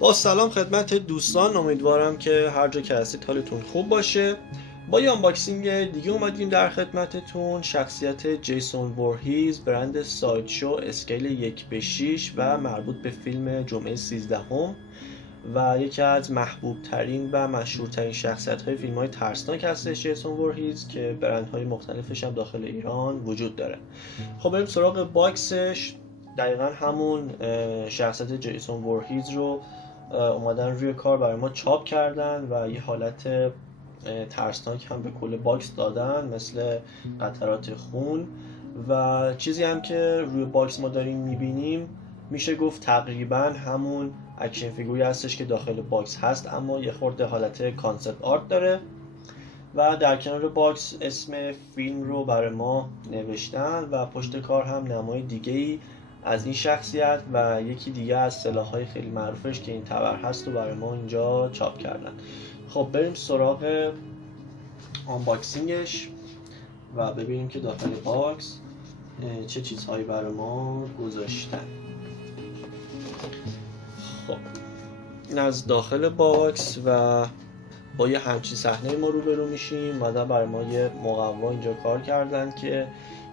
با سلام خدمت دوستان، امیدوارم که هر جا که هستید حالتون خوب باشه. با یه آنباکسینگ دیگه اومدیم در خدمتتون. شخصیت جیسون وورهیز، برند سایدشو، اسکیل 1:6 و مربوط به فیلم جمعه 13 و یکی از محبوب ترین و مشهورترین شخصیت های فیلم های ترسناک هستش جیسون وورهیز که برندهای مختلفش هم داخل ایران وجود داره. خب بریم سراغ باکسش. دقیقا همون شخصیت جیسون وورهیز رو اومدن روی کار برای ما چاپ کردن و یه حالت ترسناک هم به کل باکس دادن، مثل قطرات خون. و چیزی هم که روی باکس ما داریم میبینیم میشه گفت تقریبا همون اکشن فیگوری هستش که داخل باکس هست، اما یه خورده حالت کانسپت آرت داره. و در کنار باکس اسم فیلم رو برای ما نوشتن و پشت کار هم نمای دیگه‌ای از این شخصیت و یکی دیگه از سلاح‌های خیلی معروفش که این تبر هست رو برای ما اینجا چاپ کردن. خب بریم سراغ آنباکسینگش و ببینیم که داخل باکس چه چیزهایی برای ما گذاشتن. خب این از داخل باکس و با یه همچین صحنه ما روبرو میشیم. بعدا برای ما یه مقوا اینجا کار کردن که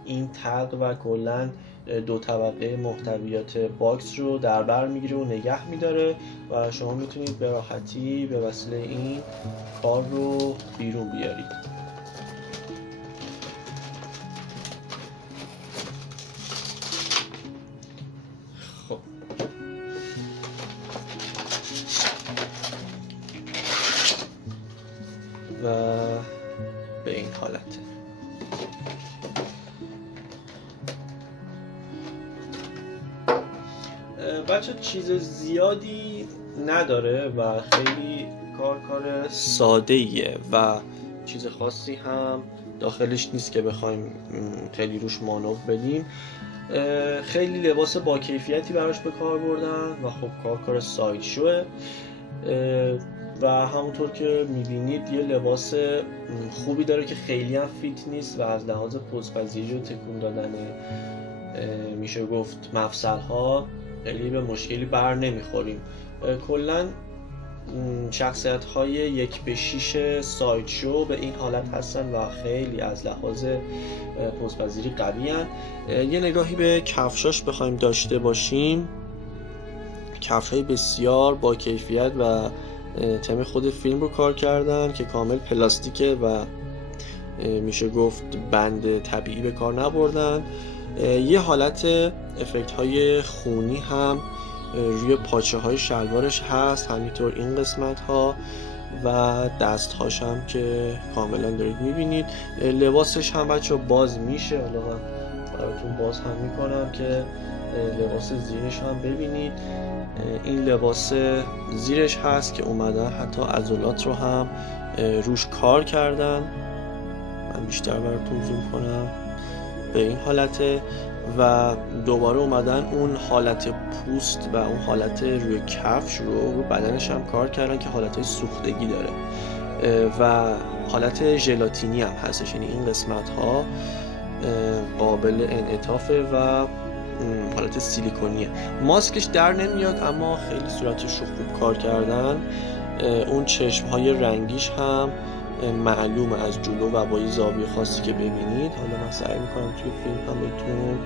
این تق و کلن 2 طبقه محتویات باکس رو در بر میگیره و نگه میداره و شما میتونید به راحتی به وسیله این کار رو بیرون بیارید. خب و به این حالت بچه چیز زیادی نداره و خیلی کار ساده ایه و چیز خاصی هم داخلش نیست که بخوایم خیلی روش مانور بدیم. خیلی لباس با کیفیتی براش به کار بردن و خب کار ساید شوه و همونطور که میبینید یه لباس خوبی داره که خیلی هم فیت نیست و از لحاظ پوزپذیری و تکون دادن میشه گفت مفصل‌ها خیلی به مشکلی بر نمیخوریم. کلا شخصیت های 1:6 ساید شو به این حالت هستن و خیلی از لحاظ پوزپذیری قوی هن. یه نگاهی به کفشاش بخوایم داشته باشیم، کفش های بسیار با کیفیت و تم خود فیلم رو کار کردن که کامل پلاستیکه و میشه گفت بند طبیعی به کار نبردن. یه حالت افکت های خونی هم روی پاچه های شلوارش هست، همینطور این قسمت ها و دست هاش هم که کاملا دارید میبینید. لباسش هم بچه باز میشه، حالا من براتون باز هم میکنم که لباس زیرش هم ببینید. این لباس زیرش هست که اومدن حتی عضلات رو هم روش کار کردن. من بیشتر براتون زوم کنم. به این حالته و دوباره اومدن اون حالت پوست و اون حالت روی کفش رو بدنش هم کار کردن که حالت سوختگی داره و حالت ژلاتینی هم هستش، یعنی این قسمت ها قابل انعطافه و حالت سیلیکونیه. ماسکش در نمیاد اما خیلی صورتش رو خوب کار کردن. اون چشم های رنگیش هم معلومه از جلو و با یه زاویه خاصی که ببینید. حالا من سعی میکنم توی فیلم هم بهتون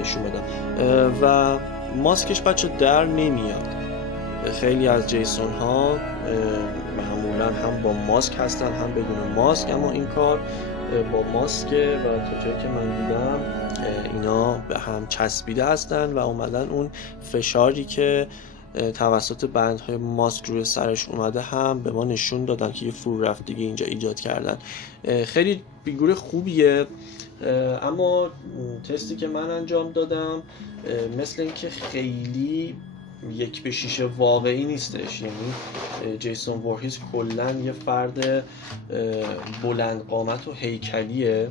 نشون بدم. و ماسکش بچه در نمیاد. خیلی از جیسون ها معمولا هم با ماسک هستن هم بدون ماسک، اما این کار با ماسکه و تا جایی که من دیدم اینا به هم چسبیده هستن و اومدن اون فشاری که توسط بندهای ماسک روی سرش اومده هم به ما نشون دادن که یه فرو رفتگی اینجا ایجاد کردن. خیلی فیگور خوبیه، اما تستی که من انجام دادم مثل اینکه خیلی 1:6 واقعی نیستش. یعنی جیسون وورهیز کلن یه فرد بلند قامت و هیکلیه.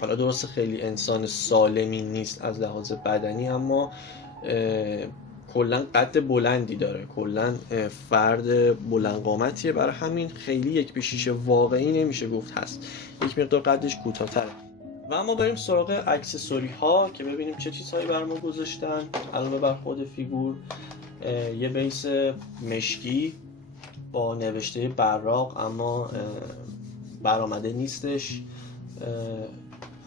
حالا درسته خیلی انسان سالمی نیست از لحاظ بدنی، اما کلا قد بلندی داره، کلا فرد بلند قامتیه، برای همین خیلی 1:6 واقعی نمیشه گفت هست، یک مقدار قدش کوتاه‌تره. و اما بریم سراغ اکسسوری ها که ببینیم چه چیزهایی برای ما گذاشتن. علاوه بر خود فیگور یه بیس مشکی با نوشته براق اما برآمده نیستش،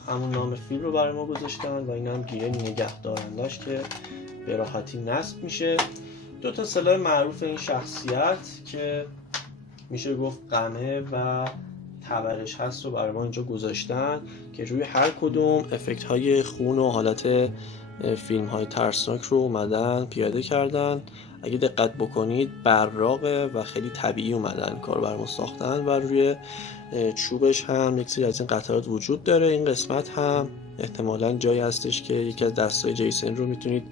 همون نام فیلم رو برای ما گذاشتن و این هم گیره نگه دارندش که به راحتی نصب میشه. 2 سلاح معروف این شخصیت که میشه گفت قمه و تبرش هست رو برای ما اینجا گذاشتن که روی هر کدوم افکت های خون و حالت فیلم های ترسناک رو اومدن پیاده کردن. اگه دقت بکنید براقه و خیلی طبیعی اومدن کار برای ما ساختن و روی چوبش هم یک سری از این قطعات وجود داره. این قسمت هم احتمالاً جایی هستش که یکی از دستای جیسن رو میتونید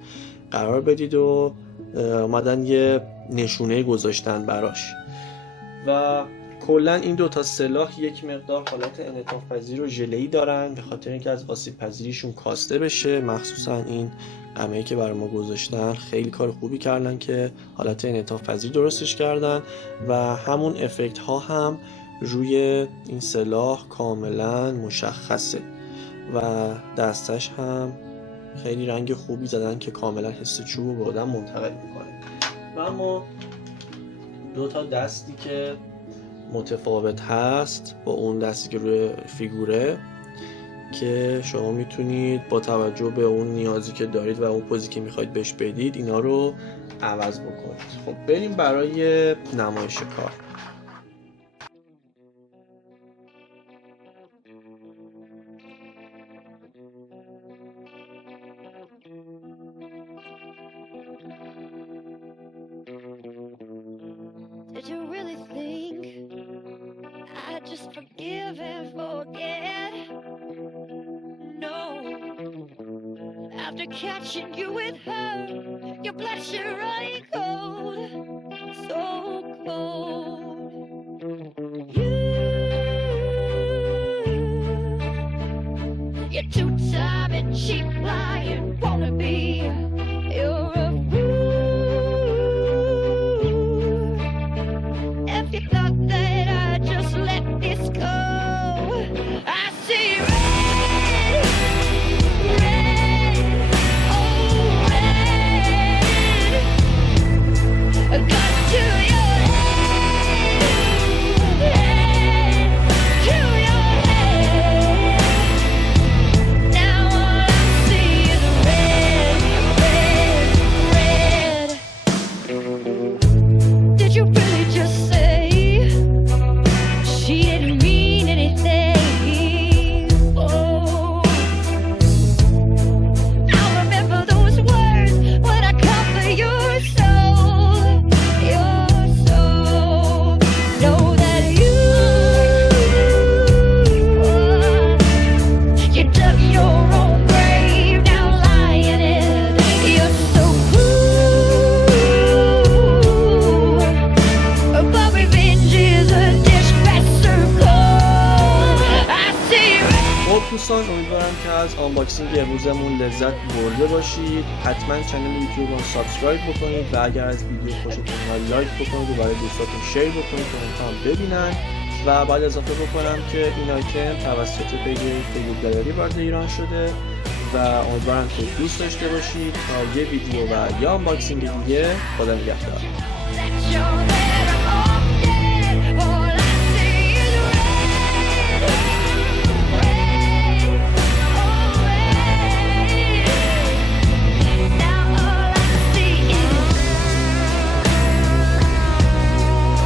قرار بدید و اومدن یه نشونه گذاشتن براش. و کلا این 2 سلاح یک مقدار حالت انعطاف پذیری و ژله‌ای دارن به خاطر اینکه از آسیب پذیریشون کاسته بشه. مخصوصا این قمه‌ای که برای ما گذاشتن خیلی کار خوبی کردن که حالت انعطاف پذیری درستش کردن و همون افکت ها هم روی این سلاح کاملا مشخصه و دستش هم خیلی رنگ خوبی زدن که کاملا حس چوب رو به آدم منتقل میکنه. و اما 2 دستی که متفاوت هست با اون دستی که روی فیگوره که شما میتونید با توجه به اون نیازی که دارید و اون پوزی که میخواید بهش بدید اینا رو عوض بکنید. خب بریم برای نمایش کار. Did you really think I'd just forgive and forget? No. After catching you with her, your blood should run cold, so cold. You're two-time and cheap lying wannabe. You're a if you thought that I'd just let this go, I see red, red, oh red, a gun to your head, to your head. Now all I see is red, red, red. Did you really just say she didn't mean anything? Oh, I remember those words when I cover your soul, your soul. Know that you dug your own grave, now lying in. You're so cruel, but revenge is a dish best served cold. I see خب دوستان امیدوارم که از آنباکسینگ امروزمون لذت برده باشید. حتما کانال یوتیوب رو سابسکرایب بکنید و اگر از ویدیو خوشتون اومد لایک بکنید و برای دوستاتون شیر بکنید تا اونها هم ببینن. و بعد اضافه بکنم که این آیتم توسط پیج فیگور گالری وارد ایران شده و امیدوارم که دوست داشته باشید. تا یه ویدیو و یا آنباکسینگ دیگه، خدا نگهدار. that you're there.